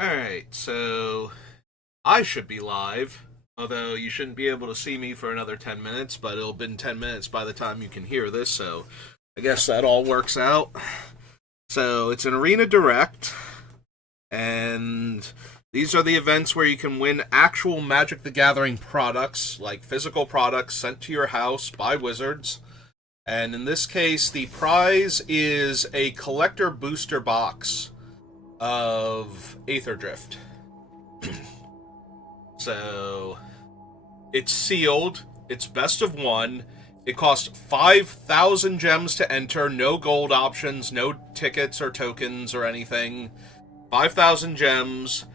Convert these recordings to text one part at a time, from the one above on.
Alright, so I should be live, although you shouldn't be able to see me for another 10 minutes, but it'll have been 10 minutes by the time you can hear this, so I guess that all works out. So it's an Arena Direct, and these are the events where you can win actual Magic the Gathering products, like physical products sent to your house by Wizards. And in this case, the prize is a collector booster box of Aetherdrift. So it's sealed. It's best of one. It costs 5,000 gems to enter. No gold options, no tickets or tokens or anything. 5,000 gems.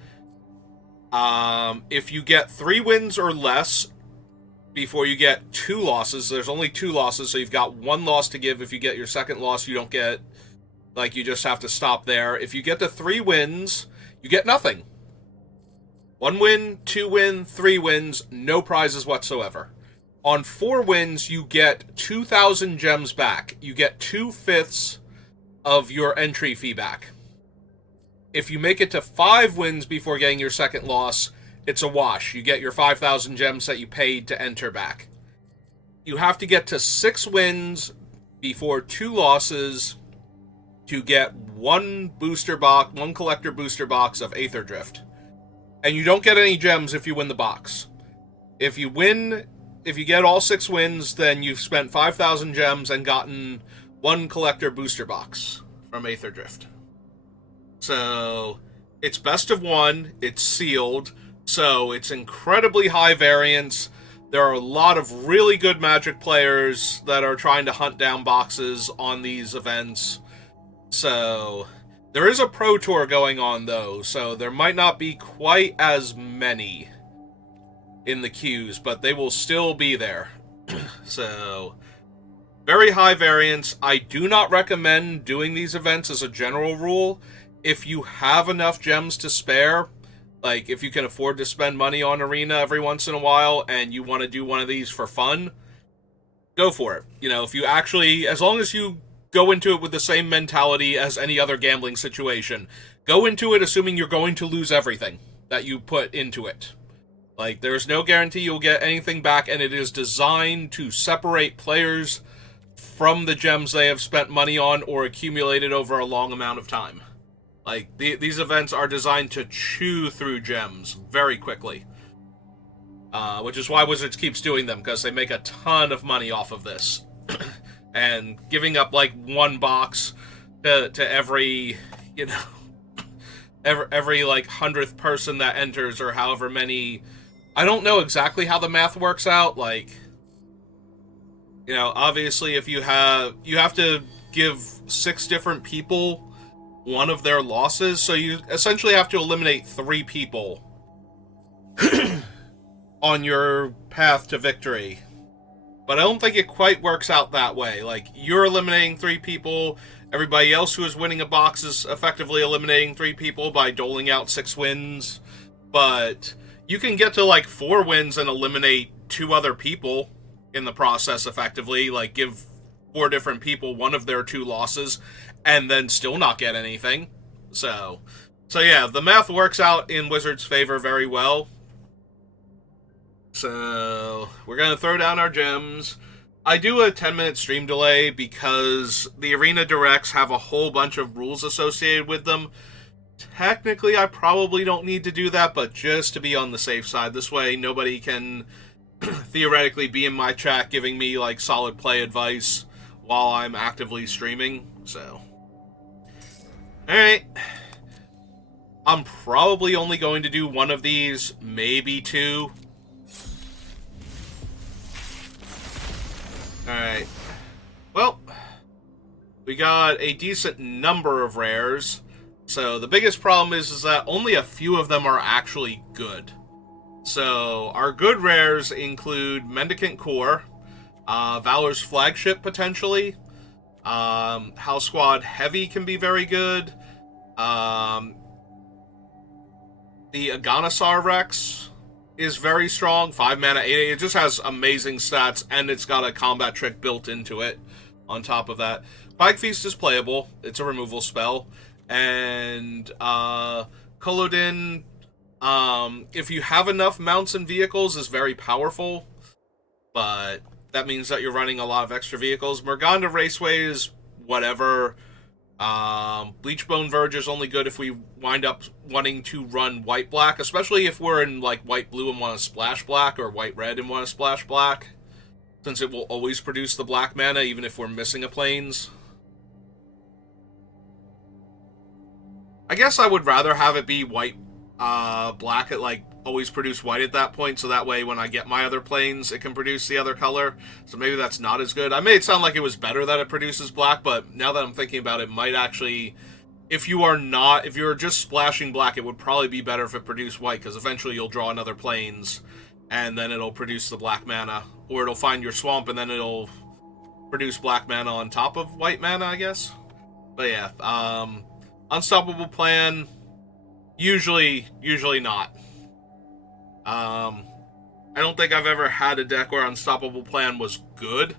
If you get 3 wins or less before you get 2 losses, there's only 2 losses, so you've got 1 loss to give. If you get your second loss, you don't get, you just have to stop there. If you get to 3 wins, you get nothing. 1 win, 2 win, 3 wins, no prizes whatsoever. On 4 wins, you get 2,000 gems back. You get 2/5 of your entry fee back. If you make it to 5 wins before getting your second loss, it's a wash. You get your 5,000 gems that you paid to enter back. You have to get to 6 wins before 2 losses to get 1 collector booster box of Aetherdrift. And you don't get any gems if you win the box. If you get all 6 wins, then you've spent 5,000 gems and gotten 1 collector booster box from Aetherdrift. So, it's best of 1, it's sealed, so it's incredibly high variance. There are a lot of really good Magic players that are trying to hunt down boxes on these events. So, there is a Pro Tour going on, though, so there might not be quite as many in the queues, but they will still be there. So, very high variance. I do not recommend doing these events as a general rule. If you have enough gems to spare, if you can afford to spend money on Arena every once in a while and you want to do one of these for fun, go for it. If you actually, as long as you go into it with the same mentality as any other gambling situation, go into it assuming you're going to lose everything that you put into it. There's no guarantee you'll get anything back, and it is designed to separate players from the gems they have spent money on or accumulated over a long amount of time. These events are designed to chew through gems very quickly. Which is why Wizards keeps doing them, because they make a ton of money off of this. And giving up, 1 box to every, every 100th person that enters, or however many. I don't know exactly how the math works out. Obviously if you have to give 6 different people one of their losses, so you essentially have to eliminate 3 people on your path to victory. But I don't think it quite works out that way. You're eliminating 3 people, everybody else who is winning a box is effectively eliminating 3 people by doling out 6 wins, but you can get to 4 wins and eliminate 2 other people in the process effectively, give 4 different people one of their 2 losses, and then still not get anything. So yeah, the math works out in Wizards' favor very well. So, we're going to throw down our gems. I do a 10-minute stream delay because the Arena Directs have a whole bunch of rules associated with them. Technically, I probably don't need to do that, but just to be on the safe side. This way, nobody can theoretically be in my chat giving me, solid play advice while I'm actively streaming, so. Alright. I'm probably only going to do 1 of these, maybe 2. Alright. Well, we got a decent number of rares. So the biggest problem is that only a few of them are actually good. So our good rares include Mendicant Core, Valor's Flagship potentially, House Squad Heavy can be very good, the Aghanisar Rex is very strong, 5 mana, 8, it just has amazing stats, and it's got a combat trick built into it on top of that. Pike Feast is playable, it's a removal spell, and Culloden, if you have enough mounts and vehicles, is very powerful, but that means that you're running a lot of extra vehicles. Morgana Raceway is whatever. Bleachbone Verge is only good if we wind up wanting to run white-black, especially if we're in, like, white-blue and want to splash black, or white-red and want to splash black, since it will always produce the black mana, even if we're missing a plains. I guess I would rather have it be white, black, at, like, always produce white at that point, so that way when I get my other plains, it can produce the other color. So maybe that's not as good. I made it sound like it was better that it produces black, but now that I'm thinking about it, might actually, if you're just splashing black, it would probably be better if it produced white, because eventually you'll draw another plains, and then it'll produce the black mana. Or it'll find your swamp, and then it'll produce black mana on top of white mana, I guess. But yeah, Unstoppable Plan, usually not. I don't think I've ever had a deck where Unstoppable Plan was good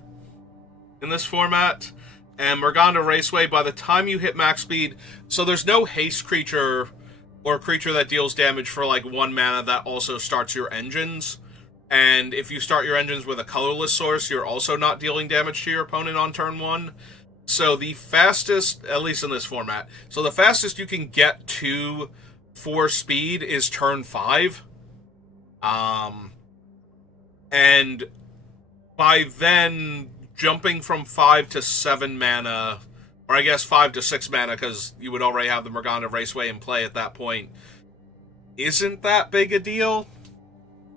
in this format. And Morgana Raceway, by the time you hit max speed, so there's no haste creature or creature that deals damage for like 1 mana that also starts your engines. And if you start your engines with a colorless source, you're also not dealing damage to your opponent on turn 1. So the fastest, at least in this format, so the fastest you can get to 4 speed is turn 5. And by then, jumping from 5 to 7 mana, or I guess 5 to 6 mana, because you would already have the Morgana Raceway in play at that point, isn't that big a deal.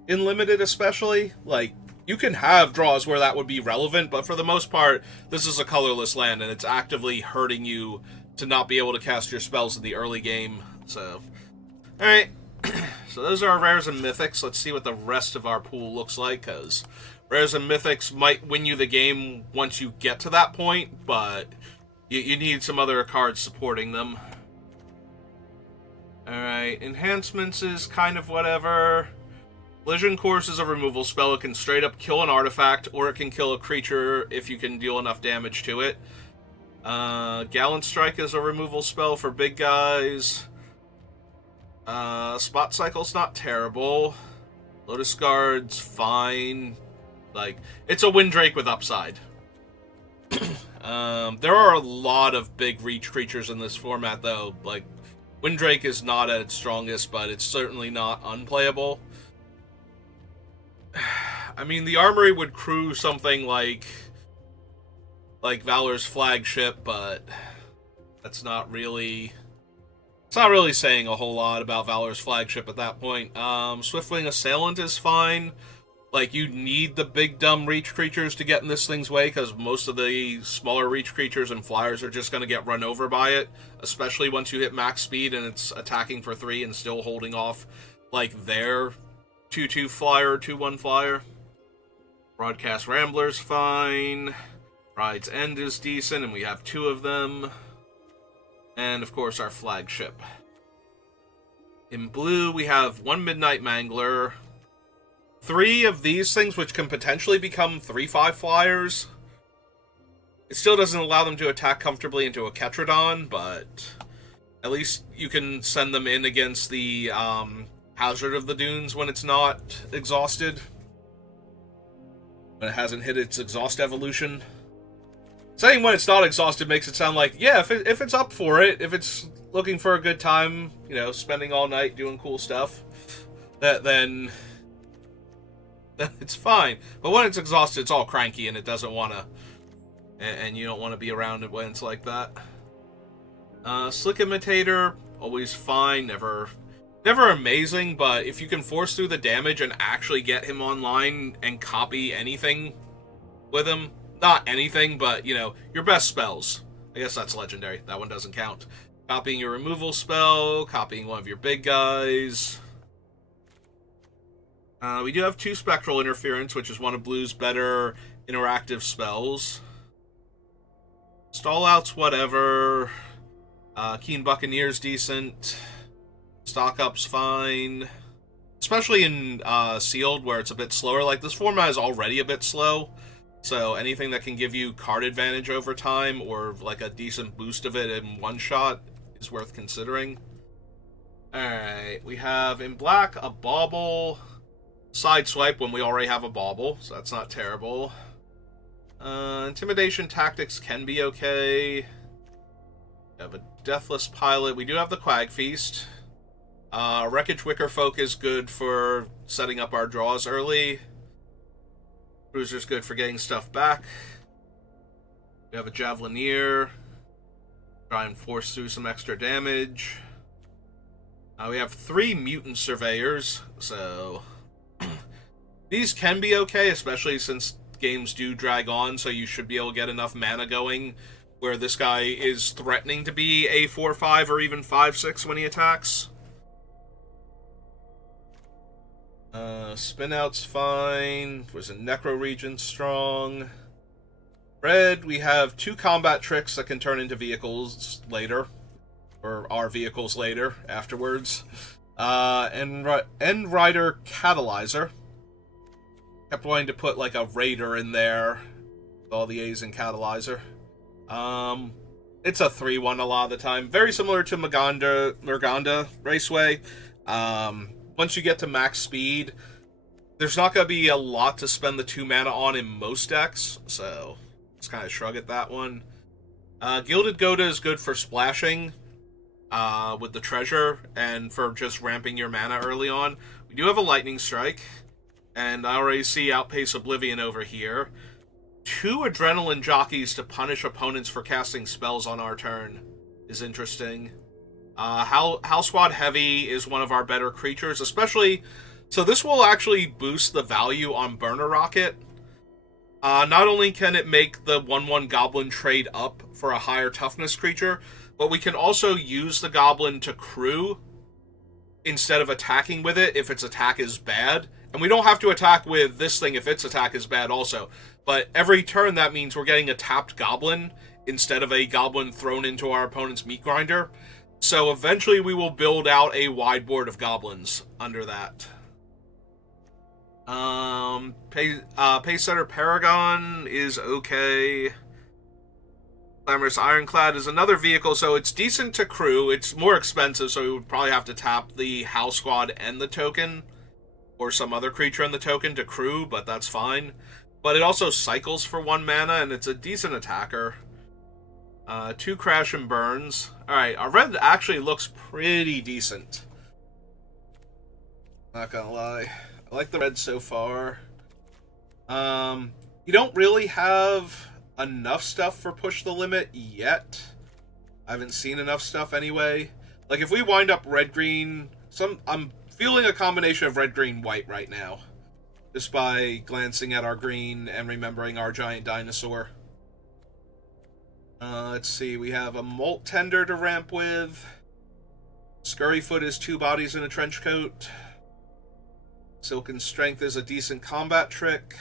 In Limited especially. Like, you can have draws where that would be relevant, but for the most part, this is a colorless land, and it's actively hurting you to not be able to cast your spells in the early game. So, alright. So those are our rares and mythics. Let's see what the rest of our pool looks like, because rares and mythics might win you the game once you get to that point, but you need some other cards supporting them. Alright, enhancements is kind of whatever. Collision Course is a removal spell. It can straight up kill an artifact, or it can kill a creature if you can deal enough damage to it. Gallant Strike is a removal spell for big guys. Spot Cycle's not terrible. Lotus Guard's fine. Like, it's a Windrake with upside. There are a lot of big reach creatures in this format, though. Like, Windrake is not at its strongest, but it's certainly not unplayable. I mean, the Armory would crew something like Valor's Flagship, but that's not really... It's not really saying a whole lot about Valor's Flagship at that point. Swiftwing Assailant is fine. Like, you need the big dumb reach creatures to get in this thing's way, because most of the smaller reach creatures and flyers are just going to get run over by it, especially once you hit max speed and it's attacking for 3 and still holding off, like, their 2/2 flyer, 2/1 flyer. Broadcast Rambler's fine. Ride's End is decent, and we have 2 of them. And, of course, our flagship. In blue, we have 1 Midnight Mangler. 3 of these things, which can potentially become 3/5 flyers. It still doesn't allow them to attack comfortably into a Ketradon, but at least you can send them in against the Hazard of the Dunes when it's not exhausted. When it hasn't hit its exhaust evolution. Saying when it's not exhausted makes it sound like, yeah, if it's up for it, if it's looking for a good time, you know, spending all night doing cool stuff, then it's fine. But when it's exhausted, it's all cranky and it doesn't want to, and you don't want to be around it when it's like that. Slick Imitator, always fine, never amazing, but if you can force through the damage and actually get him online and copy anything with him, not anything, but, you know, your best spells. I guess that's legendary. That one doesn't count. Copying your removal spell, copying one of your big guys. We do have 2 Spectral Interference, which is one of Blue's better interactive spells. Stallout's whatever. Keen Buccaneer's decent. Stock Up's fine. Especially in Sealed, where it's a bit slower. Like, this format is already a bit slow. So anything that can give you card advantage over time, or like a decent boost of it in one shot, is worth considering. Alright, we have in black a bauble. Sideswipe when we already have a bauble, so that's not terrible. Intimidation tactics can be okay. We have a Deathless Pilot. We do have the Quag Feast. Wreckage Wicker Folk is good for setting up our draws early. Cruiser's good for getting stuff back. We have a Javelineer. Try and force through some extra damage. We have 3 Mutant Surveyors, so these can be okay, especially since games do drag on, so you should be able to get enough mana going where this guy is threatening to be a 4-5 or even 5-6 when he attacks. Spinout's fine. Was a Necro Regent strong. Red, we have 2 combat tricks that can turn into vehicles later. Or our vehicles later, afterwards. End Rider Catalyzer. Kept wanting to put like a Raider in there. With all the A's in Catalyzer. It's a 3-1 a lot of the time. Very similar to Murganda Raceway. Once you get to max speed, there's not going to be a lot to spend the 2 mana on in most decks. So, just kind of shrug at that one. Gilded Goda is good for splashing. With the treasure and for just ramping your mana early on. We do have a Lightning Strike, and I already see Outpace Oblivion over here. 2 Adrenaline Jockeys to punish opponents for casting spells on our turn is interesting. House Squad Heavy is one of our better creatures, especially... So this will actually boost the value on Burner Rocket. Not only can it make the 1/1 Goblin trade up for a higher toughness creature, but we can also use the Goblin to crew instead of attacking with it if its attack is bad. And we don't have to attack with this thing if its attack is bad also. But every turn that means we're getting a tapped Goblin instead of a Goblin thrown into our opponent's Meat Grinder. So eventually we will build out a wide board of Goblins under that. Pacesetter Paragon is okay. Glamorous Ironclad is another vehicle, so it's decent to crew. It's more expensive, so we would probably have to tap the House Squad and the token, or some other creature in the token to crew, but that's fine. But it also cycles for 1 mana, and it's a decent attacker. 2 Crash and Burns. Alright, our red actually looks pretty decent. Not gonna lie. I like the red so far. You don't really have enough stuff for Push the Limit yet. I haven't seen enough stuff anyway. Like, if we wind up red-green... I'm feeling a combination of red-green-white right now. Just by glancing at our green and remembering our giant dinosaur. Let's see, we have a Molt Tender to ramp with. Scurryfoot is 2 bodies in a trench coat. Silken Strength is a decent combat trick.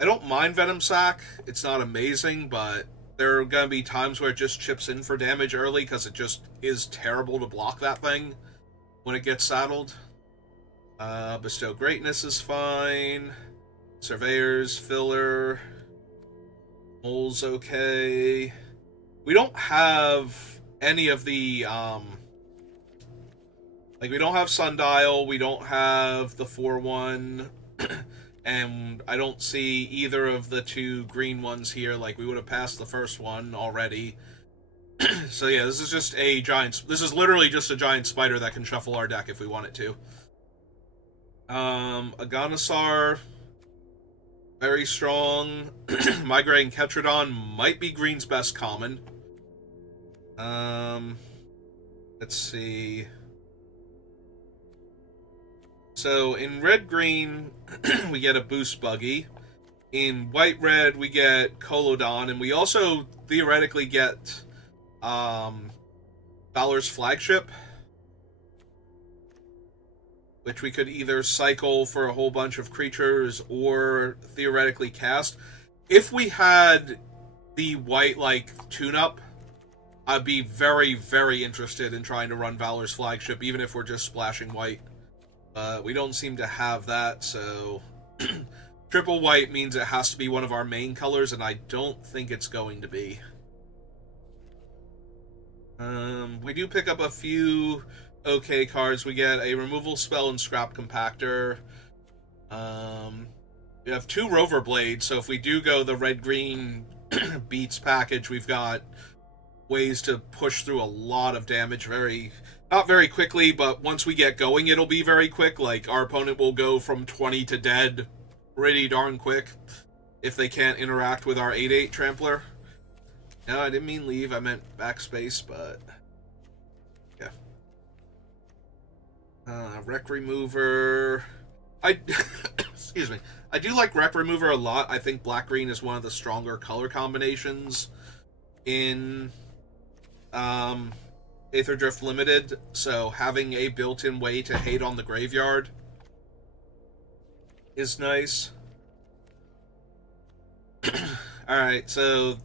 I don't mind Venom Sac. It's not amazing, but there are going to be times where it just chips in for damage early because it just is terrible to block that thing when it gets saddled. Bestow Greatness is fine. Surveyor's Filler. Mole's okay. We don't have any of the, like, we don't have Sundial, we don't have the 4-1, and I don't see either of the 2 green ones here. Like, we would have passed the first one already. So yeah, this is just a giant... This is literally just a giant spider that can shuffle our deck if we want it to. Aganassar, very strong. Migraine Ketrodon might be green's best common. Let's see. So in red-green, we get a Boost Buggy. In white-red, we get Colodon, and we also theoretically get Valor's Flagship, which we could either cycle for a whole bunch of creatures or theoretically cast. If we had the white, like, tune-up, I'd be very, very interested in trying to run Valor's Flagship, even if we're just splashing white. We don't seem to have that, so... Triple white means it has to be one of our main colors, and I don't think it's going to be. We do pick up a few okay cards. We get a removal spell and scrap compactor. We have 2 rover blades, so if we do go the red-green beats package, we've got ways to push through a lot of damage not very quickly, but once we get going, it'll be very quick. Like, our opponent will go from 20 to dead pretty darn quick if they can't interact with our 8/8 trampler. No, I didn't mean leave, I meant backspace, but yeah. Wreck Remover. Excuse me. I do like Wreck Remover a lot. I think black-green is one of the stronger color combinations in Aetherdrift Limited, so having a built-in way to hate on the graveyard is nice. Alright, so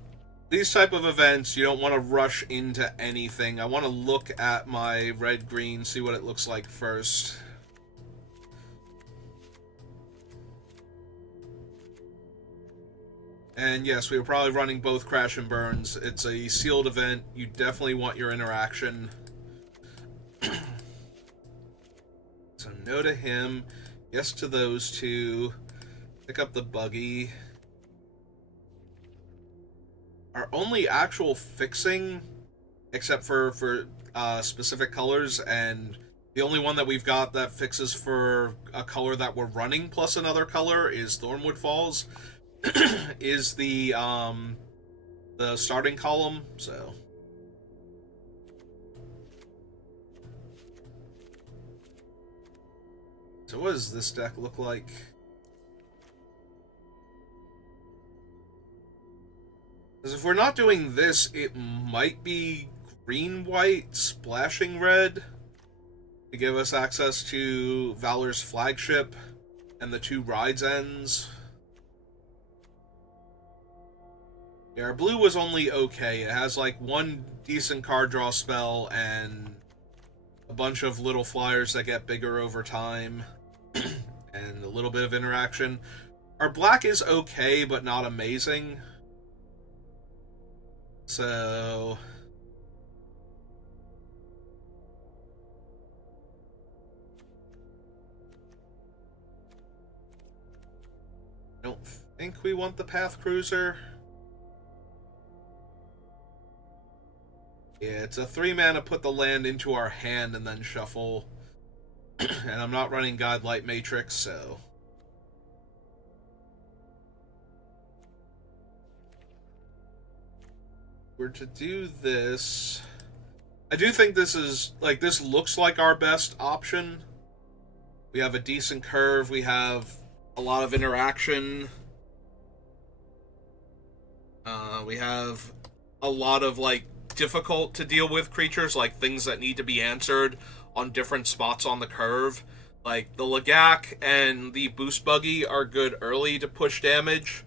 these type of events, you don't want to rush into anything. I want to look at my red-green, see what it looks like first. And yes, we were probably running both Crash and Burns. It's a sealed event. You definitely want your interaction. So no to him. Yes to those 2. Pick up the buggy. Our only actual fixing, except for specific colors, and the only one that we've got that fixes for a color that we're running plus another color is Thornwood Falls. Is the starting column, so what does this deck look like? Because if we're not doing this, it might be green-white splashing red to give us access to Valor's flagship and the 2 rides ends. Yeah, our blue was only okay. It has like 1 decent card draw spell and a bunch of little flyers that get bigger over time and a little bit of interaction. Our black is okay, but not amazing. So I don't think we want the Path Cruiser. Yeah, it's a 3-mana put the land into our hand and then shuffle. And I'm not running Godlight Matrix, so we're to do this. I do think this looks like our best option. We have a decent curve, we have a lot of interaction. We have a lot of difficult to deal with creatures, like things that need to be answered on different spots on the curve. Like the Lagak and the Boost Buggy are good early to push damage.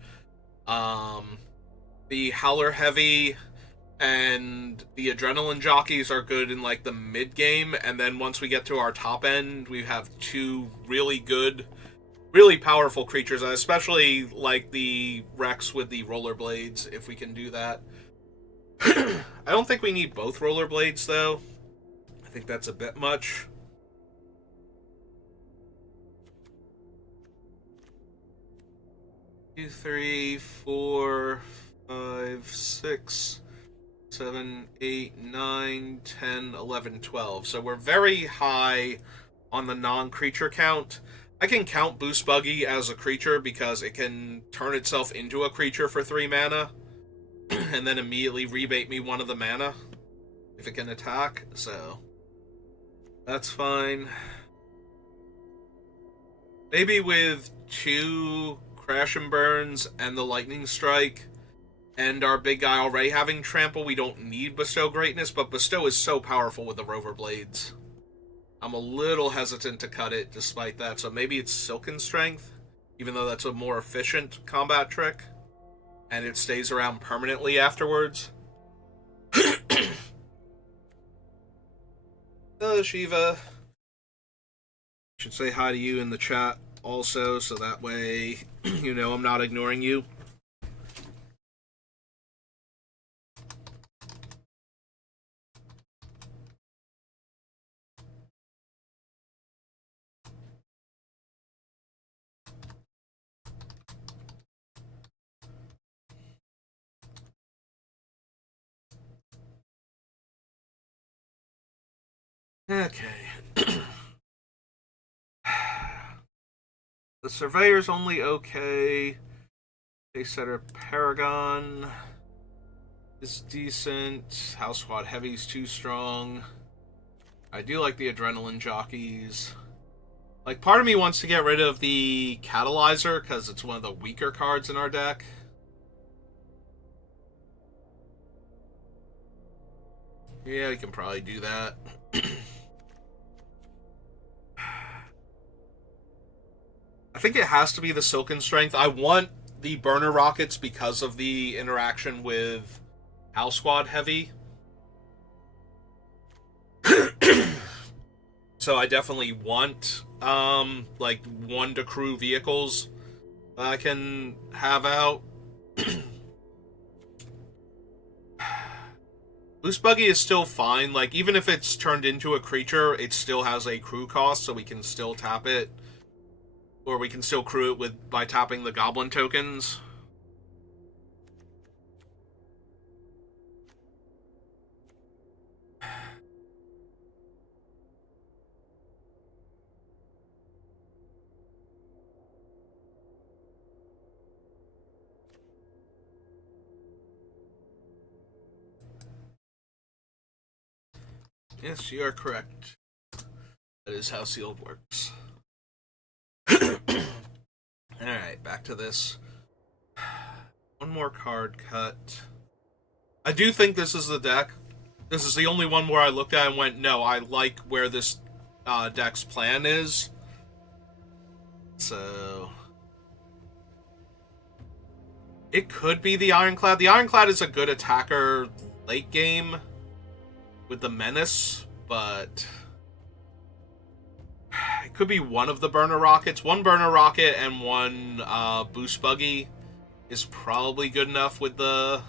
The Howler Heavy and the Adrenaline Jockeys are good in the mid game, and then once we get to our top end, we have 2 really good, really powerful creatures. I especially like the Rex with the rollerblades, if we can do that. I don't think we need both rollerblades, though. I think that's a bit much. Two, 3, 4, 5, 6, 7, 8, 9, 10, 11, 12. So we're very high on the non-creature count. I can count Boost Buggy as a creature because it can turn itself into a creature for 3 mana and then immediately rebate me 1 of the mana if it can attack, so that's fine. Maybe with 2 Crash and Burns and the Lightning Strike and our big guy already having Trample, we don't need Bestow Greatness, but Bestow is so powerful with the Rover Blades. I'm a little hesitant to cut it despite that, so maybe it's Silken Strength, even though that's a more efficient combat trick, and it stays around permanently afterwards. Shiva. Should say hi to you in the chat also, so that way you know I'm not ignoring you. Okay. The Surveyor's only okay. Pacesetter Paragon is decent. House Squad Heavy's too strong. I do like the Adrenaline Jockeys. Like, part of me wants to get rid of the Catalyzer, because it's one of the weaker cards in our deck. Yeah, we can probably do that. I think it has to be the Silken Strength. I want the Burner Rockets because of the interaction with House Squad Heavy. So I definitely want, like, 1 to crew vehicles that I can have out. Boost Buggy is still fine. Like, even if it's turned into a creature, it still has a crew cost, so we can still tap it. Or we can still crew it by tapping the Goblin tokens. Yes, you are correct. That is how sealed works. Alright, back to this. One more card cut. I do think this is the deck. This is the only one where I looked at and went, no, I like where this deck's plan is. So... it could be the Ironclad. The Ironclad is a good attacker late game with the Menace, but... it could be one of the Burner Rockets. 1 Burner Rocket and 1 Boost Buggy is probably good enough with the...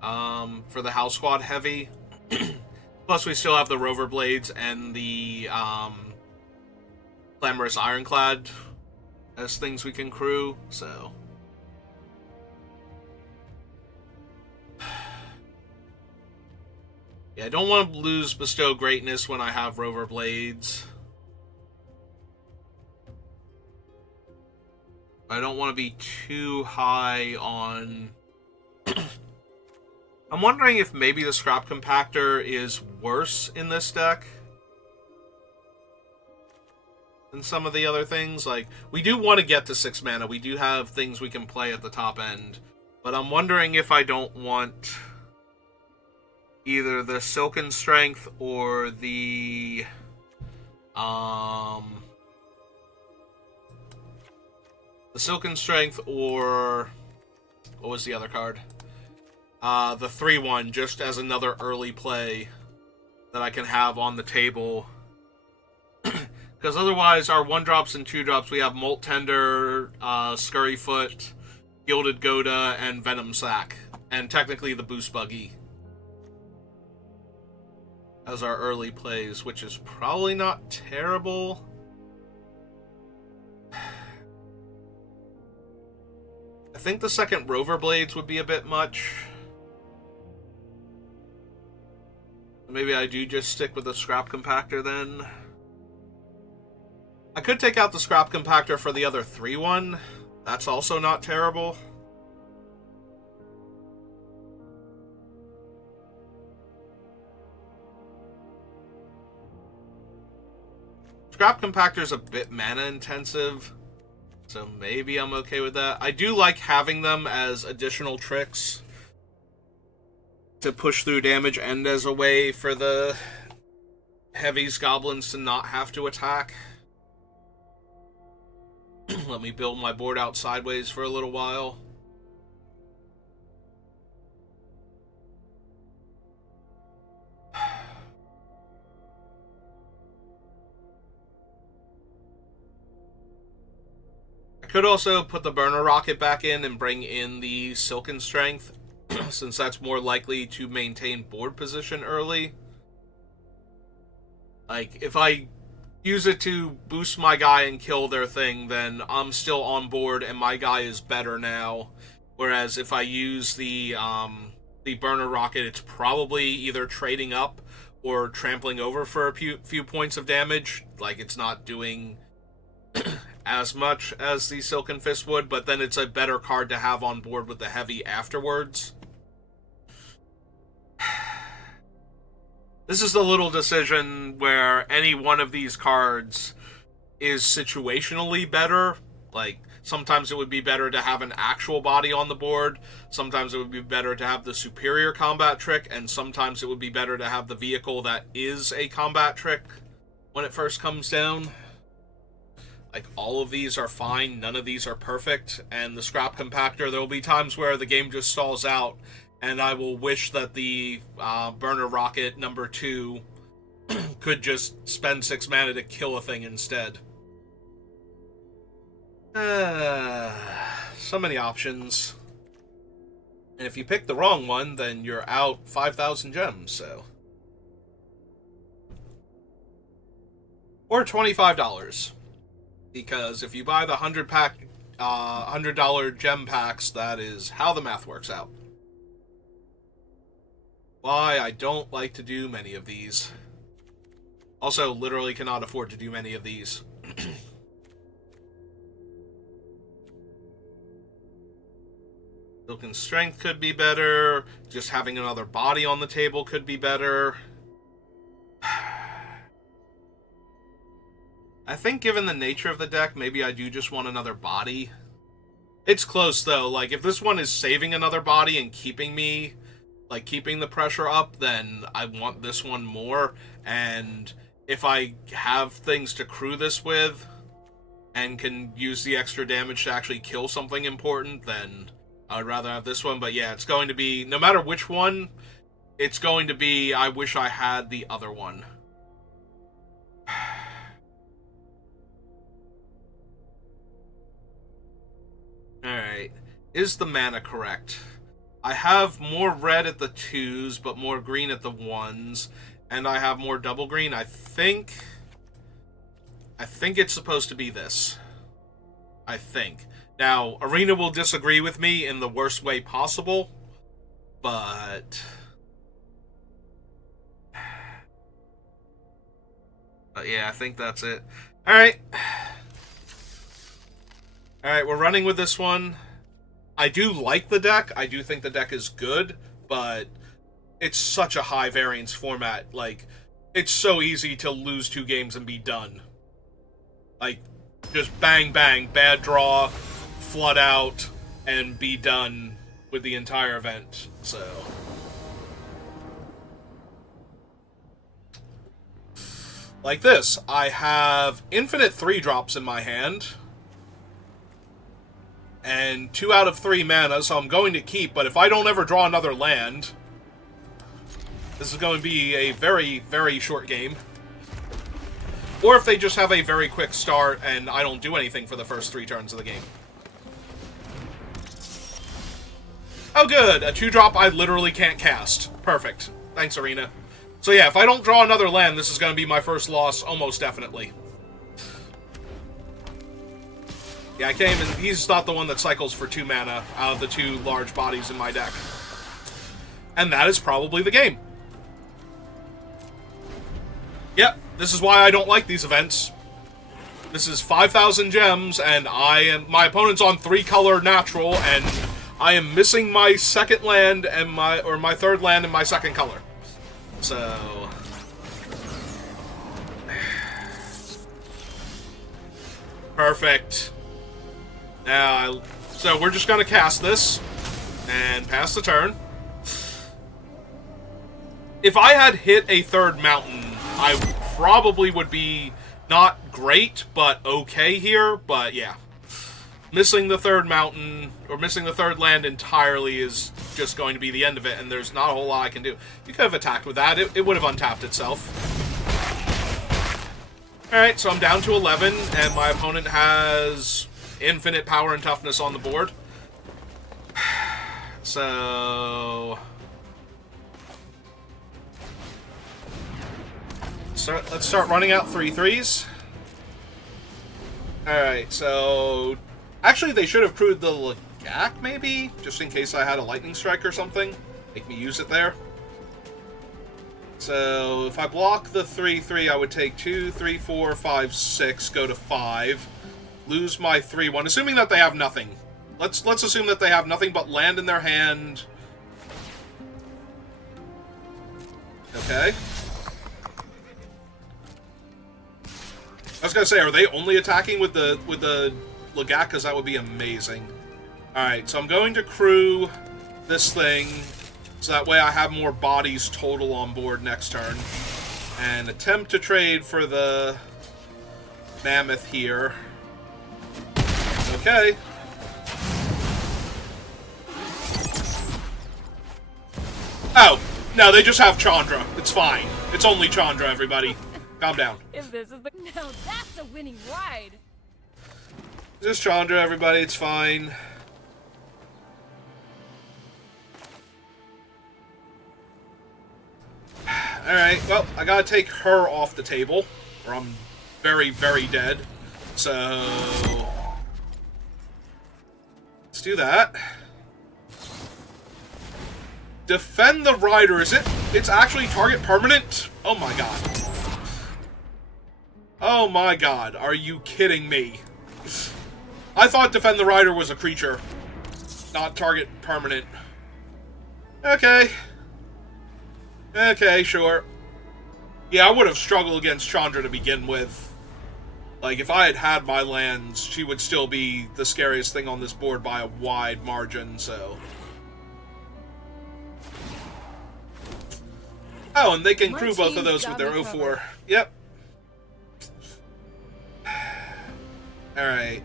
for the House Squad Heavy. Plus, we still have the Rover Blades and the Glamorous Ironclad as things we can crew, so... yeah, I don't want to lose Bestow Greatness when I have Rover Blades. I don't want to be too high on... I'm wondering if maybe the Scrap Compactor is worse in this deck than some of the other things. Like, we do want to get to 6 mana. We do have things we can play at the top end. But I'm wondering if I don't want either the Silken Strength or the... the Silken Strength or... what was the other card? The 3-1, just as another early play that I can have on the table. Because otherwise, our 1-drops and 2-drops, we have Molt Tender, Scurryfoot, Gilded Goda, and Venom Sack. And technically the Boost Buggy as our early plays, which is probably not terrible. I think the second Rover Blades would be a bit much. Maybe I do just stick with the Scrap Compactor then. I could take out the Scrap Compactor for the other 3-1. That's also not terrible. Scrap Compactor's a bit mana intensive, so maybe I'm okay with that. I do like having them as additional tricks to push through damage and as a way for the Heavies Goblins to not have to attack. Let me build my board out sideways for a little while. I could also put the Burner Rocket back in and bring in the Silken Strength, since that's more likely to maintain board position early. Like, if I use it to boost my guy and kill their thing, then I'm still on board and my guy is better now. Whereas if I use the Burner Rocket, it's probably either trading up or trampling over for a few points of damage. Like, it's not doing as much as the Silken Fist would, but then it's a better card to have on board with the heavy afterwards. This is the little decision where any one of these cards is situationally better. Like, sometimes it would be better to have an actual body on the board, sometimes it would be better to have the superior combat trick, and sometimes it would be better to have the vehicle that is a combat trick when it first comes down. Like, all of these are fine, none of these are perfect, and the Scrap Compactor, there will be times where the game just stalls out, and I will wish that the Burner Rocket number 2 could just spend 6 mana to kill a thing instead. So many options. And if you pick the wrong one, then you're out 5,000 gems, so. Or $25. Because if you buy the $100 gem packs, that is how the math works out. Why I don't like to do many of these. Also, literally cannot afford to do many of these. Silken Strength could be better. Just having another body on the table could be better. I think given the nature of the deck, maybe I do just want another body. It's close, though. Like, if this one is saving another body and keeping me, like, keeping the pressure up, then I want this one more. And if I have things to crew this with and can use the extra damage to actually kill something important, then I'd rather have this one. But yeah, it's going to be, no matter which one, it's going to be, I wish I had the other one. Alright, is the mana correct? I have more red at the 2s, but more green at the 1s, and I have more double green. I think it's supposed to be this. I think. Now, Arena will disagree with me in the worst way possible, but yeah, I think that's it. Alright. Alright, we're running with this one. I do like the deck. I do think the deck is good, but it's such a high variance format. Like, it's so easy to lose 2 games and be done. Like, just bang, bang, bad draw, flood out, and be done with the entire event. So, like this. I have infinite 3-drops in my hand, and 2 out of 3 mana, so I'm going to keep, but if I don't ever draw another land, this is going to be a very, very short game. Or if they just have a very quick start and I don't do anything for the first 3 turns of the game. Oh good, a 2-drop I literally can't cast. Perfect. Thanks, Arena. So yeah, if I don't draw another land, this is going to be my first loss, almost definitely. Yeah, I came and he's not the one that cycles for 2 mana out of the 2 large bodies in my deck. And that is probably the game. Yep, this is why I don't like these events. This is 5,000 gems, and my opponent's on 3-color natural, and I am missing my second land and my third land and my second color. So, perfect. Now, so we're just gonna cast this and pass the turn. If I had hit a 3rd mountain, I probably would be not great, but okay here. But yeah, missing the 3rd mountain, or missing the 3rd land entirely is just going to be the end of it, and there's not a whole lot I can do. You could have attacked with that. It would have untapped itself. Alright, so I'm down to 11, and my opponent has infinite power and toughness on the board. So, let's start running out 3/3s. Alright, so actually they should have crewed the Legak, maybe? Just in case I had a lightning strike or something. Make me use it there. So if I block the 3/3, I would take 2, 3, 4, 5, 6, go to 5, lose my 3/1, assuming that they have nothing. Let's assume that they have nothing but land in their hand. Okay. I was gonna say, are they only attacking with the Legat? Because that would be amazing. All right, so I'm going to crew this thing, so that way I have more bodies total on board next turn, and attempt to trade for the Mammoth here. Okay. Oh, no, they just have Chandra. It's fine. It's only Chandra, everybody. Calm down. If this is the... Now that's a winning ride! Just Chandra, everybody. It's fine. Alright, well, I gotta take her off the table, or I'm very, very dead. So... let's do that. Defend the rider. Is it? It's actually target permanent? Oh my god. Oh my god. Are you kidding me? I thought defend the rider was a creature, not target permanent. Okay. Okay, sure. Yeah, I would have struggled against Chandra to begin with. Like, if I had had my lands, she would still be the scariest thing on this board by a wide margin, so... oh, and they can crew both of those with their 0-4. Yep. Alright.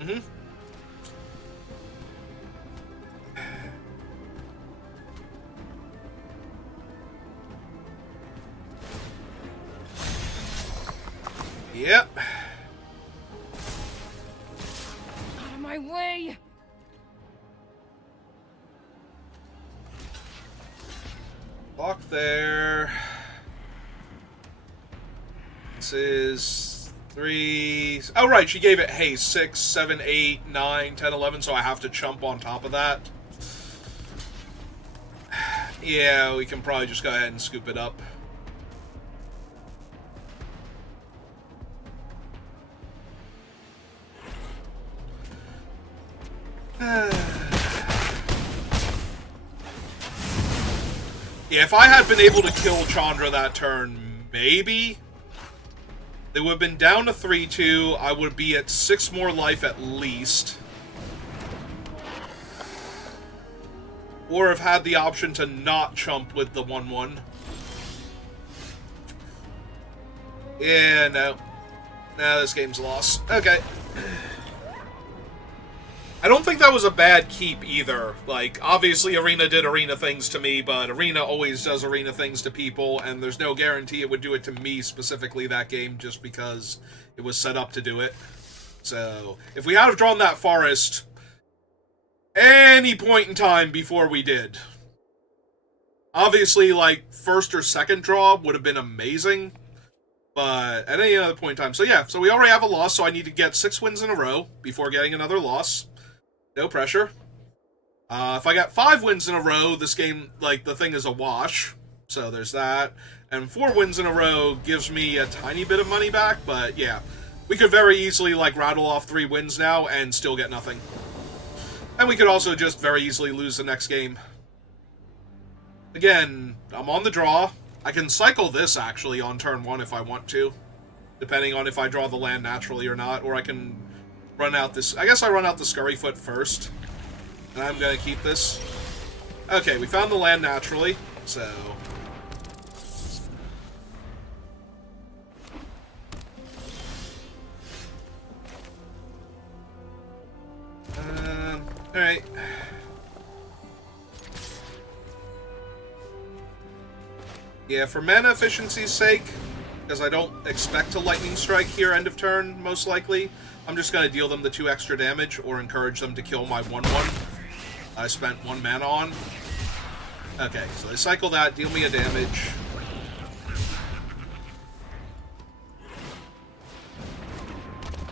Mm-hmm. Yep. Out of my way! Block there. This is 3... oh, right, she gave it haste. 6, 7, 8, 9, 10, 11, so I have to chump on top of that. Yeah, we can probably just go ahead and scoop it up. Yeah, if I had been able to kill Chandra that turn, maybe. They would have been down to 3-2. I would be at 6 more life at least. Or have had the option to not chump with the 1-1. Yeah, no. Nah, this game's a loss. Okay. I don't think that was a bad keep either. Like, obviously Arena did Arena things to me, but Arena always does Arena things to people, and there's no guarantee it would do it to me specifically that game just because it was set up to do it. So, if we had drawn that forest any point in time before we did, obviously, like, first or second draw would have been amazing, but at any other point in time. So yeah, so we already have a loss, so I need to get 6 wins in a row before getting another loss. No pressure. If I got 5 wins in a row, this game, like, the thing is a wash. So there's that. And 4 wins in a row gives me a tiny bit of money back, but yeah. We could very easily, like, rattle off 3 wins now and still get nothing. And we could also just very easily lose the next game. Again, I'm on the draw. I can cycle this, actually, on turn 1 if I want to. Depending on if I draw the land naturally or not. Or I can run out this... I guess I run out the Scurryfoot first. And I'm going to keep this. Okay, we found the land naturally. So... alright. Yeah, for mana efficiency's sake, because I don't expect to Lightning Strike here end of turn, most likely, I'm just going to deal them the 2 extra damage, or encourage them to kill my 1-1 I spent 1 mana on. Okay, so they cycle that, deal me a damage.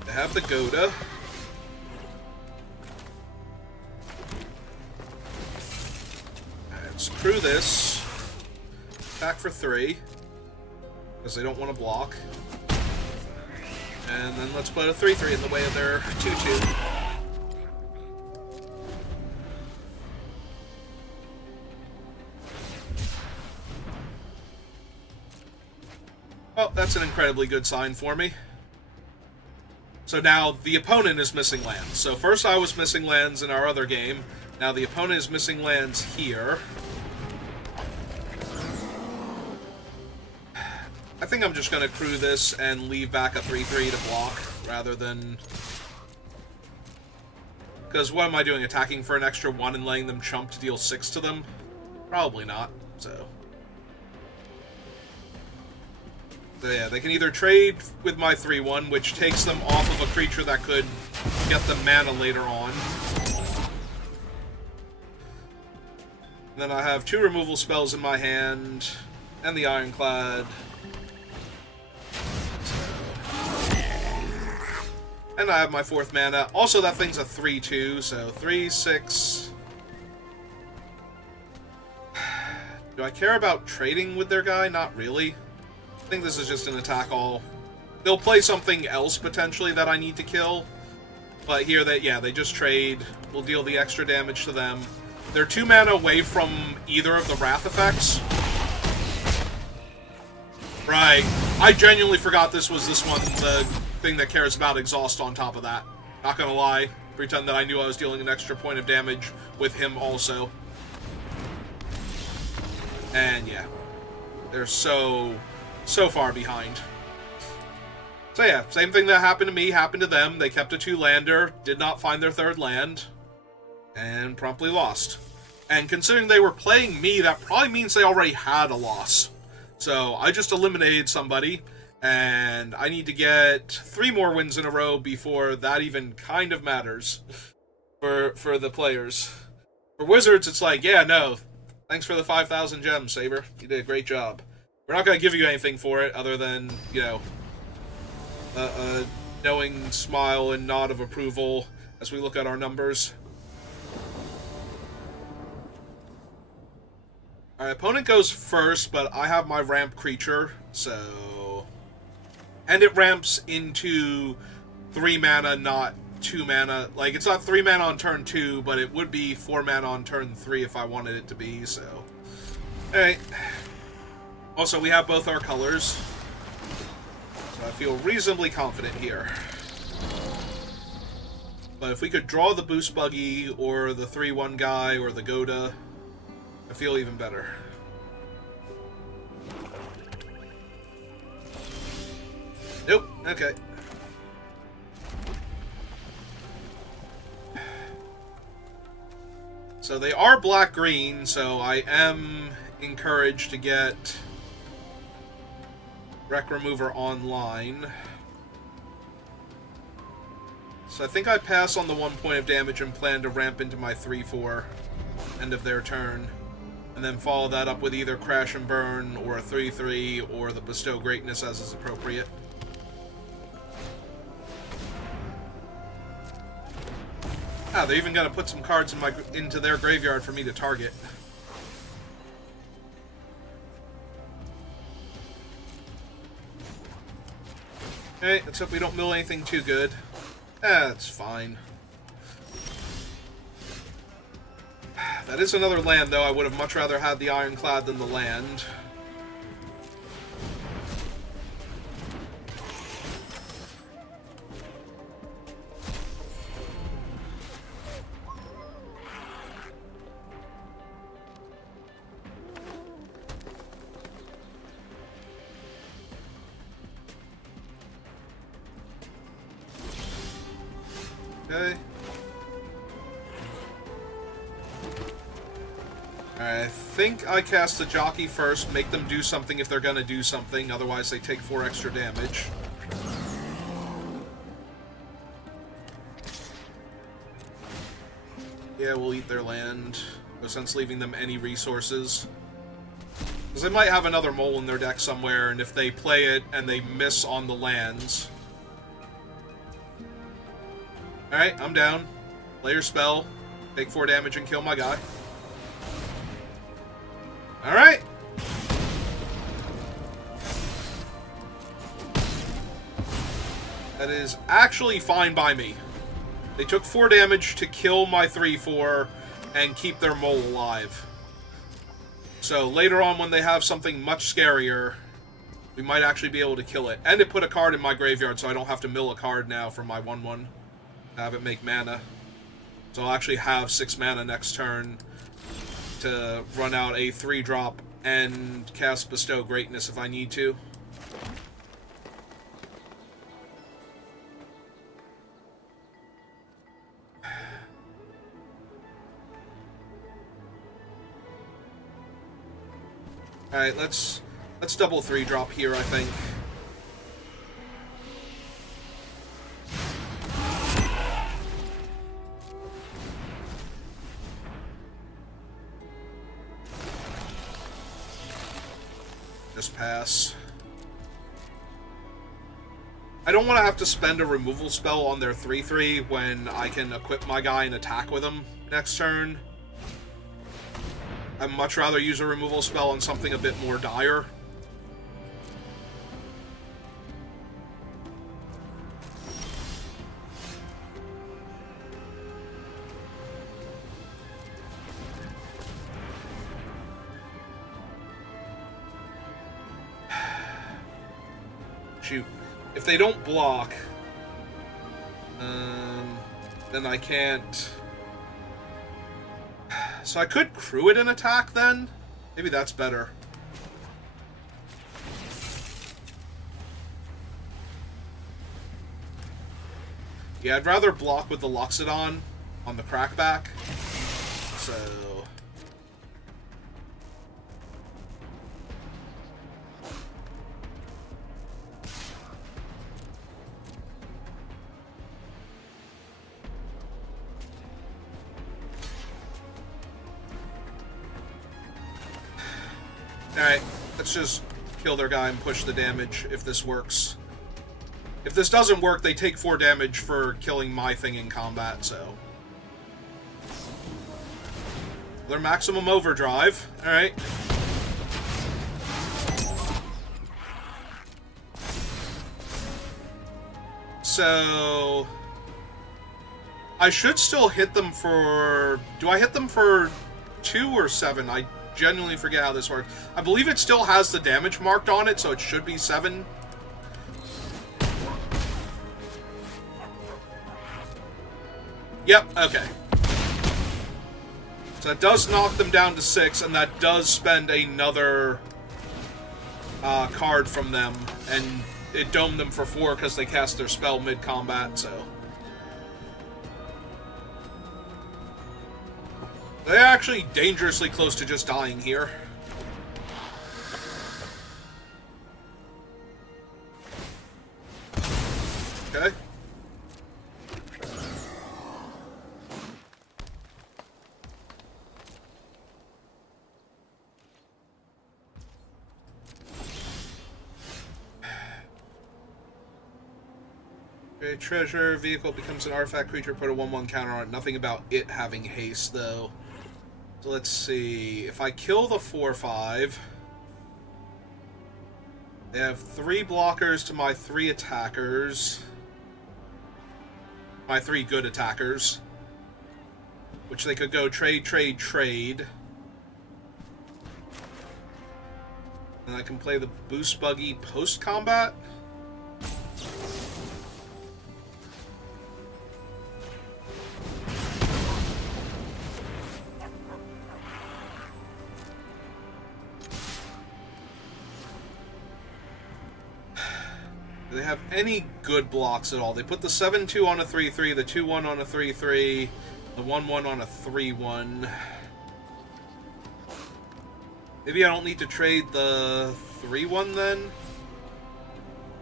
They have the Goda. let's crew this. Attack for 3. Because they don't want to block. And then let's put a 3-3 in the way of their 2-2. Oh, that's an incredibly good sign for me. So now the opponent is missing lands. So first I was missing lands in our other game. Now the opponent is missing lands here. I think I'm just going to crew this and leave back a 3-3 to block, rather than... Because what am I doing? Attacking for an extra 1 and letting them chump to deal 6 to them? Probably not, so... So yeah, they can either trade with my 3-1, which takes them off of a creature that could get them mana later on. And then I have 2 removal spells in my hand, and the Ironclad. And I have my 4th mana. Also, that thing's a 3-2, so 3, 6... Do I care about trading with their guy? Not really. I think this is just an attack all. They'll play something else, potentially, that I need to kill. But here, they just trade. We'll deal the extra damage to them. They're 2 mana away from either of the Wrath effects. Right. I genuinely forgot this was this one, the thing that cares about exhaust on top of that. Not gonna lie. Pretend that I knew I was dealing an extra point of damage with him also. And yeah. They're so far behind. So yeah, same thing that happened to me happened to them. They kept a 2-lander, did not find their 3rd land, and promptly lost. And considering they were playing me, that probably means they already had a loss. So I just eliminated somebody, and I need to get 3 more wins in a row before that even kind of matters for the players. For Wizards, it's like, yeah, no, thanks for the 5,000 gems, Saber. You did a great job. We're not going to give you anything for it other than, you know, a knowing smile and nod of approval as we look at our numbers. Our opponent goes first, but I have my ramp creature, so... And it ramps into 3 mana, not 2 mana. Like, it's not 3 mana on turn 2, but it would be 4 mana on turn 3 if I wanted it to be, so... Alright. Also, we have both our colors, so I feel reasonably confident here. But if we could draw the Boost Buggy, or the 3-1 guy, or the Goda, I feel even better. Nope, okay. So they are black-green, so I am encouraged to get Wreck Remover online. So I think I pass on the 1 point of damage and plan to ramp into my 3-4 end of their turn. And then follow that up with either Crash and Burn, or a 3-3, or the Bestow Greatness as is appropriate. Ah, they're even gonna put some cards into their graveyard for me to target. Okay, let's hope we don't mill anything too good. That's fine. That is another land, though. I would have much rather had the Ironclad than the land. Okay. I think I cast the Jockey first, make them do something if they're gonna do something, otherwise they take 4 extra damage. Yeah, we'll eat their land. No sense leaving them any resources. Because they might have another mole in their deck somewhere, and if they play it and they miss on the lands... Alright, I'm down. Play your spell, take 4 damage and kill my guy. That is actually fine by me. They took 4 damage to kill my 3/4 and keep their mole alive. So later on when they have something much scarier, we might actually be able to kill it. And it put a card in my graveyard, so I don't have to mill a card now for my 1/1. Have it make mana. So I'll actually have 6 mana next turn to run out a 3-drop and cast Bestow Greatness if I need to. Alright, let's double 3-drop here, I think. Just pass. I don't want to have to spend a removal spell on their 3/3 when I can equip my guy and attack with him next turn. I'd much rather use a removal spell on something a bit more dire. Shoot. If they don't block, then I can't... So I could crew it in attack then? Maybe that's better. Yeah, I'd rather block with the Loxodon on the crackback. So... Alright, let's just kill their guy and push the damage if this works. If this doesn't work, they take 4 damage for killing my thing in combat, so... Their maximum overdrive. Alright. So... I should still hit them for... Do I hit them for 2 or 7? I genuinely forget how this works. I believe it still has the damage marked on it, so it should be 7. Yep, okay. So that does knock them down to 6, and that does spend another card from them, and it domed them for 4 because they cast their spell mid-combat, so... They're actually dangerously close to just dying here. Okay. Okay, treasure, vehicle becomes an artifact creature, put a 1/1 counter on it. Nothing about it having haste, though. So let's see. If I kill the 4/5, they have 3 blockers to my 3 attackers. My 3 good attackers. Which they could go trade, trade, trade. And I can play the boost buggy post-combat. Do they have any good blocks at all? They put the 7/2 on a 3/3, the 2/1 on a 3/3, the 1/1 on a 3/1. Maybe I don't need to trade the 3/1 then?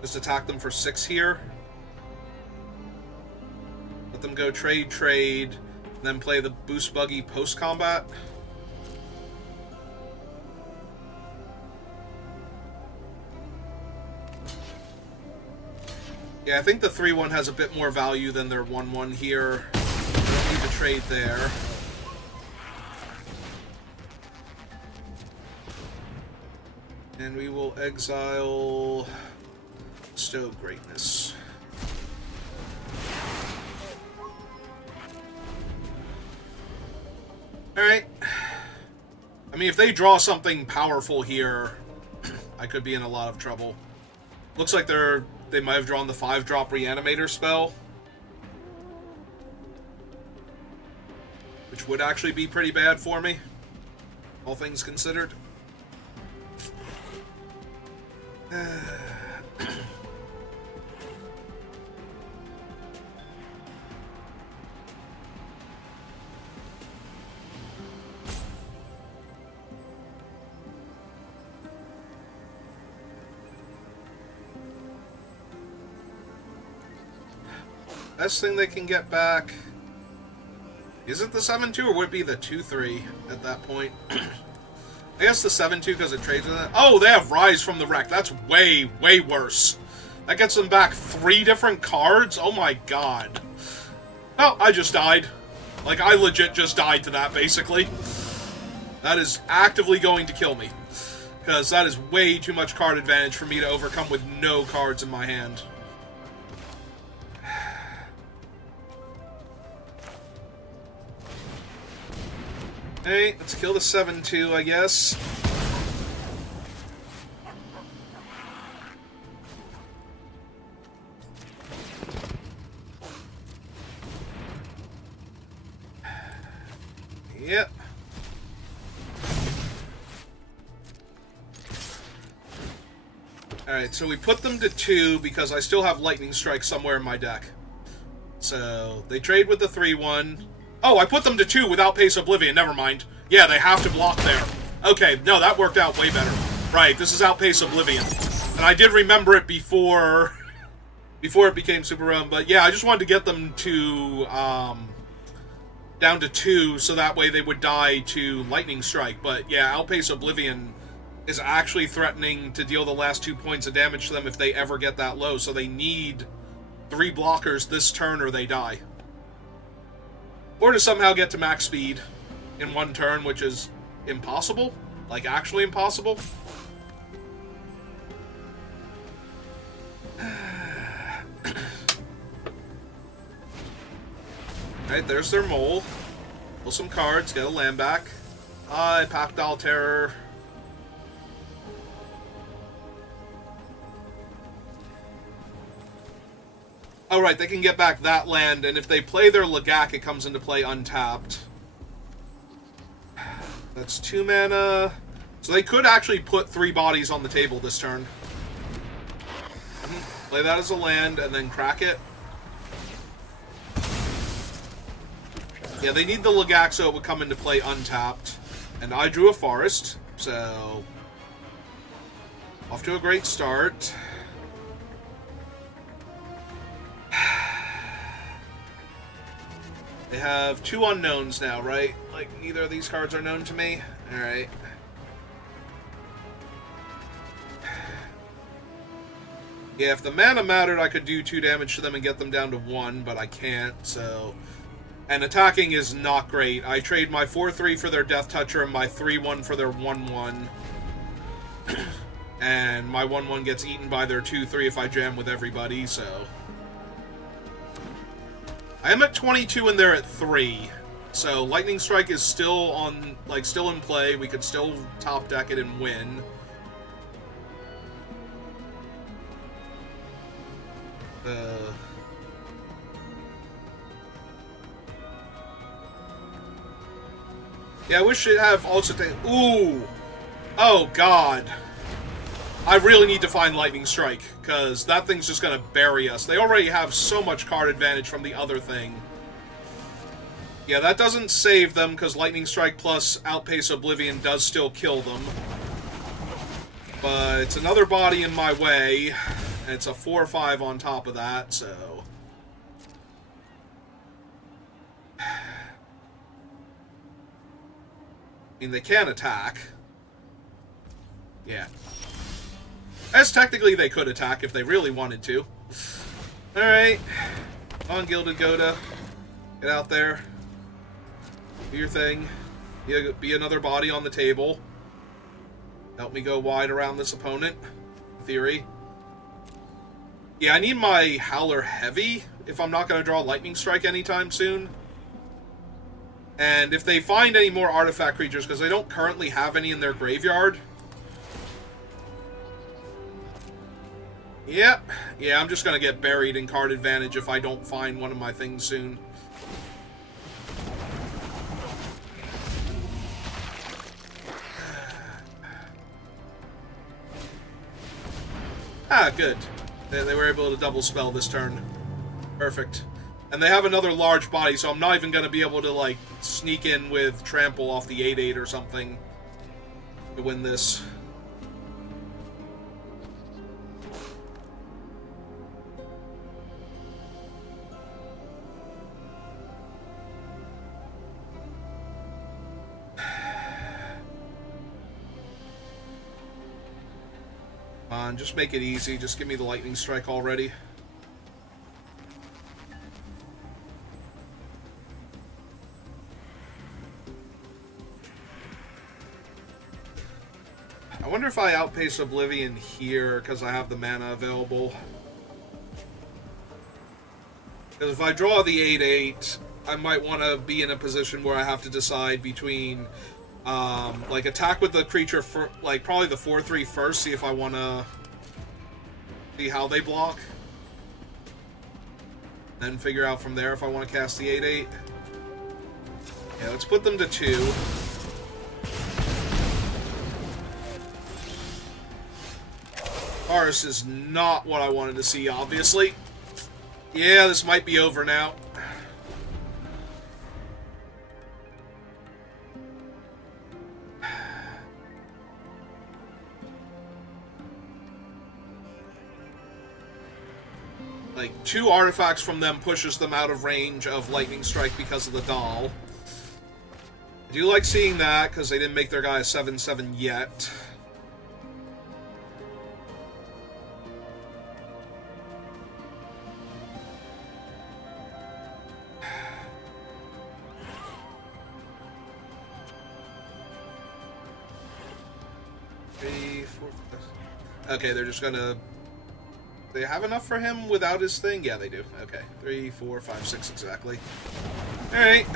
Just attack them for 6 here. Let them go trade, trade, and then play the boost buggy post-combat. Yeah, I think the 3/1 has a bit more value than their 1/1 here. I don't need to trade there. And we will exile Bestow Greatness. Alright. I mean, if they draw something powerful here, I could be in a lot of trouble. Looks like they might have drawn the 5-drop Reanimator spell. Which would actually be pretty bad for me, all things considered. Best thing they can get back... Is it the 7-2 or would it be the 2-3 at that point? I guess the 7-2 because it trades with it. Oh, they have Rise from the Wreck. That's way, way worse. That gets them back 3 different cards? Oh my god. Oh, I just died. Like, I legit just died to that, basically. That is actively going to kill me. Because that is way too much card advantage for me to overcome with no cards in my hand. Hey, let's kill the 7-2, I guess. Yep. Alright, so we put them to 2 because I still have Lightning Strike somewhere in my deck. So, they trade with the 3-1. Oh, I put them to 2 without Pace Oblivion, never mind. Yeah, they have to block there. Okay, no, that worked out way better. Right, this is Outpace Oblivion. And I did remember it before it became Super Realm, but yeah, I just wanted to get them to, down to 2, so that way they would die to Lightning Strike. But yeah, Outpace Oblivion is actually threatening to deal the last 2 points of damage to them if they ever get that low, so they need 3 blockers this turn or they die. Or to somehow get to max speed in 1 turn, which is impossible. Like, actually impossible. Alright, there's their mole. Pull some cards, get a land back. Pactile Terror. Oh, right, they can get back that land, and if they play their Lagak, it comes into play untapped. That's 2 mana. So they could actually put 3 bodies on the table this turn. Play that as a land, and then crack it. Yeah, they need the Lagak so it would come into play untapped. And I drew a forest, so... Off to a great start. They have 2 unknowns now, right? Like, neither of these cards are known to me? Alright. Yeah, if the mana mattered, I could do 2 damage to them and get them down to 1, but I can't, so... And attacking is not great. I trade my 4-3 for their Death Toucher and my 3-1 for their 1-1. And my 1-1 gets eaten by their 2-3 if I jam with everybody, so... I am at 22 and they're at 3. So Lightning Strike is still on, like, still in play. We could still top deck it and win. Yeah, I wish it'd have also thing. Ooh! Oh, God. I really need to find Lightning Strike, because that thing's just going to bury us. They already have so much card advantage from the other thing. Yeah, that doesn't save them, because Lightning Strike plus Outpace Oblivion does still kill them. But it's another body in my way, and it's a 4-5 on top of that, so... I mean, they can attack. Yeah. As technically they could attack if they really wanted to. Alright. On Gilded Goda. Get out there. Do your thing. Be another body on the table. Help me go wide around this opponent. In theory. Yeah, I need my Howler Heavy if I'm not going to draw Lightning Strike anytime soon. And if they find any more artifact creatures, because they don't currently have any in their graveyard. Yep. Yeah, I'm just going to get buried in card advantage if I don't find one of my things soon. Ah, good. They were able to double spell this turn. Perfect. And they have another large body, so I'm not even going to be able to, like, sneak in with Trample off the 8/8 or something to win this. Come on, just make it easy. Just give me the lightning strike already. I wonder if I outpace Oblivion here because I have the mana available. Because if I draw the 8/8, I might want to be in a position where I have to decide between, like, attack with the creature for, like, probably the 4/3 first, see if I want to see how they block. Then figure out from there if I want to cast the 8/8. Yeah, let's put them to 2. Taurus is not what I wanted to see, obviously. Yeah, this might be over now. Like, 2 artifacts from them pushes them out of range of Lightning Strike because of the doll. I do like seeing that, because they didn't make their guy a 7/7 yet. Okay, they're just gonna... They have enough for him without his thing? Yeah, they do. Okay. 3, 4, 5, 6 exactly. Alright.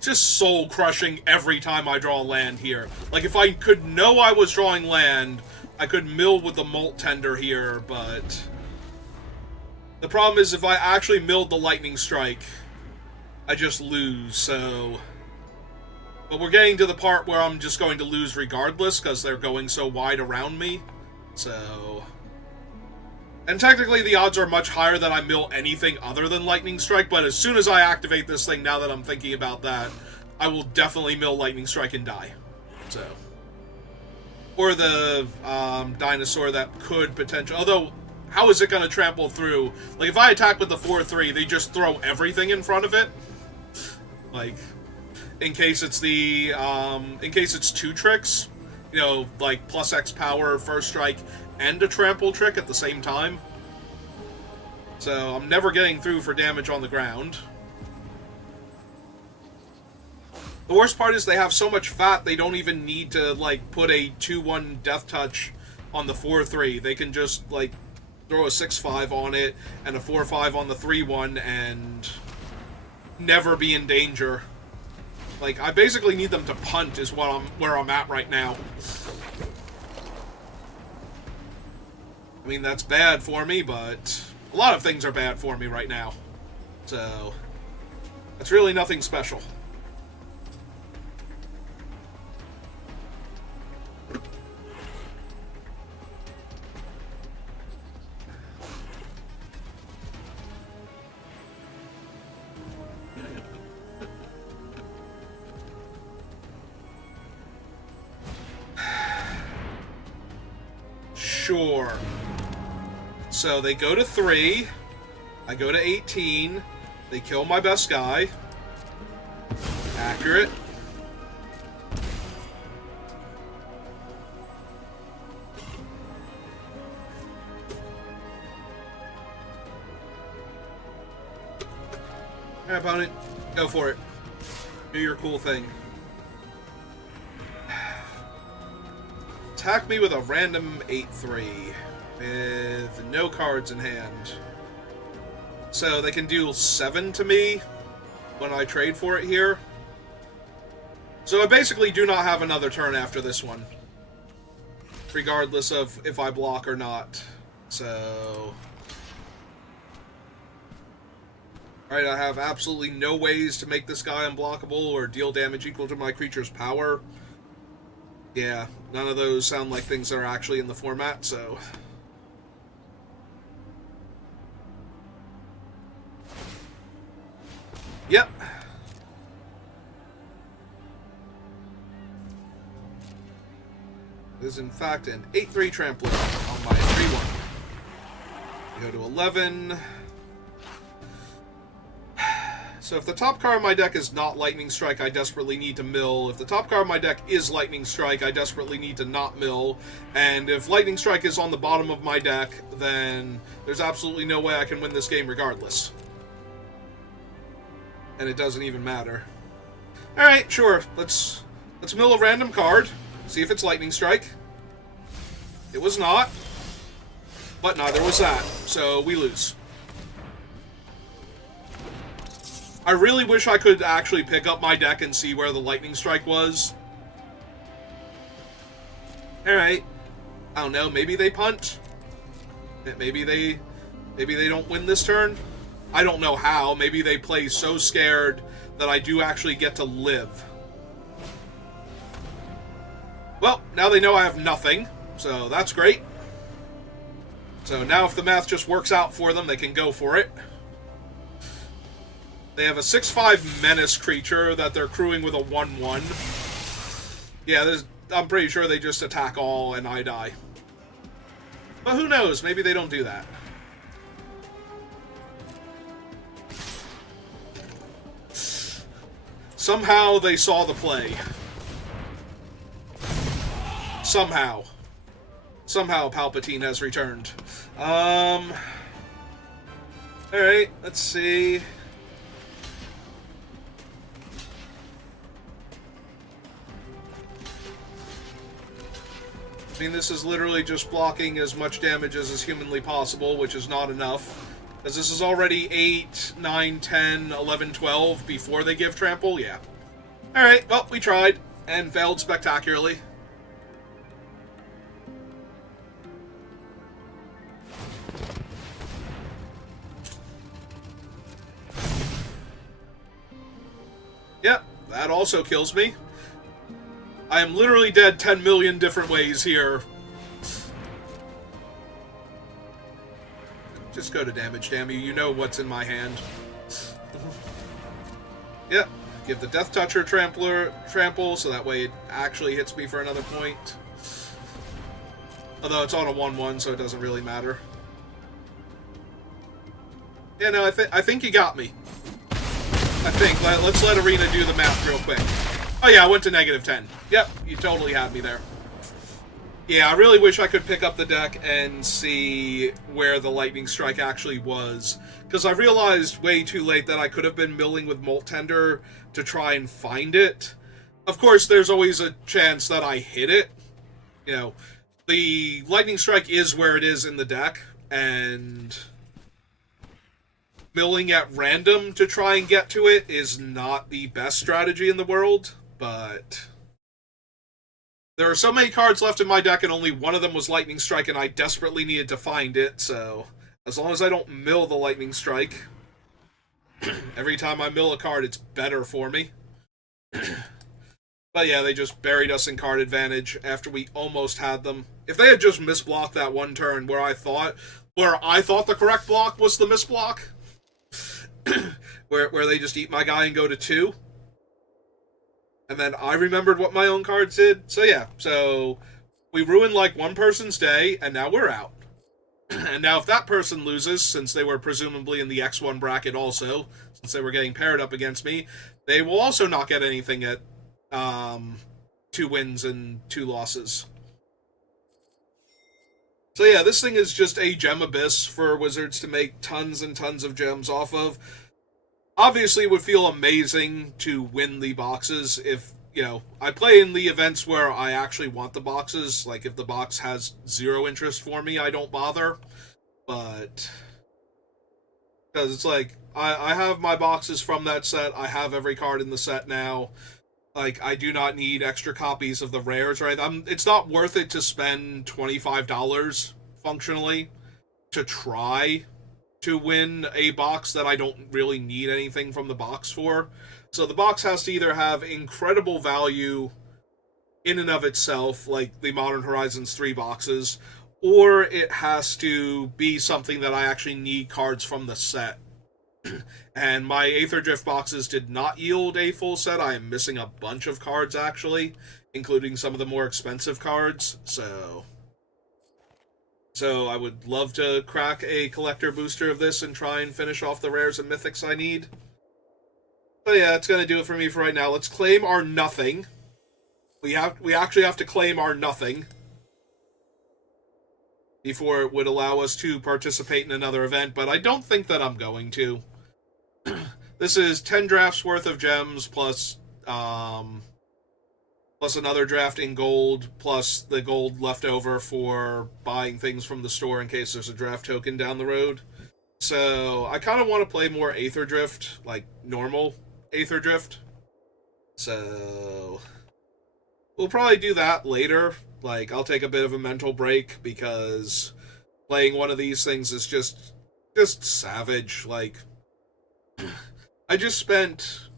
Just soul crushing every time I draw land here. Like, if I could know I was drawing land, I could mill with the Molt Tender here, but the problem is if I actually milled the Lightning Strike, I just lose, so... But we're getting to the part where I'm just going to lose regardless, because they're going so wide around me, so... And technically the odds are much higher that I mill anything other than Lightning Strike, but as soon as I activate this thing, now that I'm thinking about that, I will definitely mill Lightning Strike and die. So. Or the dinosaur that could potentially... Although, how is it going to trample through? Like, if I attack with the 4/3, they just throw everything in front of it. Like, in case it's the... in case it's 2 tricks. You know, like, plus X power, first strike, and a trample trick at the same time. So I'm never getting through for damage on the ground. The worst part is they have so much fat they don't even need to, like, put a 2/1 death touch on the 4/3. They can just, like, throw a 6/5 on it and a 4/5 on the 3/1 and never be in danger. Like, I basically need them to punt is what where I'm at right now. I mean, that's bad for me, but a lot of things are bad for me right now. So, that's really nothing special. Sure. So they go to 3, I go to 18, they kill my best guy. Accurate. Alright, opponent. Go for it. Do your cool thing. Attack me with a random 8-3 with no cards in hand. So they can deal 7 to me when I trade for it here. So I basically do not have another turn after this one, regardless of if I block or not. So... Alright, I have absolutely no ways to make this guy unblockable or deal damage equal to my creature's power. Yeah, none of those sound like things that are actually in the format, so... Yep. It is in fact an 8-3 trampler on my 3-1. We go to 11. So if the top card of my deck is not Lightning Strike, I desperately need to mill. If the top card of my deck is Lightning Strike, I desperately need to not mill. And if Lightning Strike is on the bottom of my deck, then there's absolutely no way I can win this game regardless. And it doesn't even matter. Alright, sure. Let's mill a random card. See if it's Lightning Strike. It was not. But neither was that. So we lose. I really wish I could actually pick up my deck and see where the Lightning Strike was. Alright. I don't know, maybe they punt? Maybe they don't win this turn? I don't know how. Maybe they play so scared that I do actually get to live. Well, now they know I have nothing, so that's great. So now if the math just works out for them, they can go for it. They have a 6/5 menace creature that they're crewing with a 1/1. Yeah, I'm pretty sure they just attack all and I die. But who knows? Maybe they don't do that. Somehow they saw the play. Somehow. Somehow Palpatine has returned. Alright, let's see. I mean, this is literally just blocking as much damage as is humanly possible, which is not enough. Because this is already 8, 9, 10, 11, 12 before they give trample? Yeah. Alright, well, we tried, and failed spectacularly. Yep, that also kills me. I am literally dead 10 million different ways here. Just go to damage, damn you. You know what's in my hand. Yep. Give the Death Toucher trample, so that way it actually hits me for another point. Although it's on a 1/1, so it doesn't really matter. Yeah, no, I think you got me. I think. Let's let Arena do the math real quick. Oh yeah, I went to -10. Yep, you totally had me there. Yeah, I really wish I could pick up the deck and see where the Lightning Strike actually was. Because I realized way too late that I could have been milling with Molt Tender to try and find it. Of course, there's always a chance that I hit it. You know, the Lightning Strike is where it is in the deck, and milling at random to try and get to it is not the best strategy in the world, but there are so many cards left in my deck, and only one of them was Lightning Strike, and I desperately needed to find it, so as long as I don't mill the Lightning Strike, every time I mill a card, it's better for me. But yeah, they just buried us in card advantage after we almost had them. If they had just misblocked that one turn where I thought the correct block was the misblock, where they just eat my guy and go to 2, and then I remembered what my own cards did. So yeah, so we ruined like one person's day, and now we're out. And now if that person loses, since they were presumably in the X1 bracket also, since they were getting paired up against me, they will also not get anything at 2 wins and 2 losses. So yeah, this thing is just a gem abyss for Wizards to make tons and tons of gems off of. Obviously, it would feel amazing to win the boxes if, I play in the events where I actually want the boxes. Like, if the box has zero interest for me, I don't bother. But, because it's like, I have my boxes from that set. I have every card in the set now. Like, I do not need extra copies of the rares, right? It's not worth it to spend $25 functionally to try to win a box that I don't really need anything from the box for. So the box has to either have incredible value in and of itself, like the Modern Horizons 3 boxes, or it has to be something that I actually need cards from the set. And my Aetherdrift boxes did not yield a full set. I am missing a bunch of cards, actually, including some of the more expensive cards, So I would love to crack a collector booster of this and try and finish off the rares and mythics I need. But yeah, that's going to do it for me for right now. Let's claim our nothing. We actually have to claim our nothing before it would allow us to participate in another event, but I don't think that I'm going to. This is 10 drafts worth of gems plus another draft in gold, plus the gold left over for buying things from the store in case there's a draft token down the road. So I kind of want to play more Aetherdrift, like normal Aetherdrift. So we'll probably do that later. Like, I'll take a bit of a mental break because playing one of these things is just savage. Like, I just spent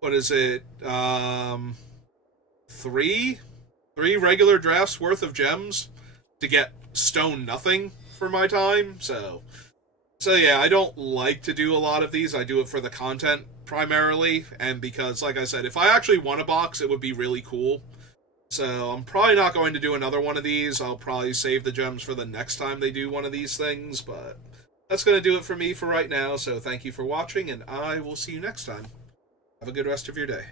what is it? Three regular drafts worth of gems to get stone nothing for my time. So yeah, I don't like to do a lot of these. I do it for the content primarily, and because, like I said, if I actually won a box, it would be really cool. So I'm probably not going to do another one of these. I'll probably save the gems for the next time they do one of these things, but that's going to do it for me for right now. So thank you for watching, and I will see you next time. Have a good rest of your day.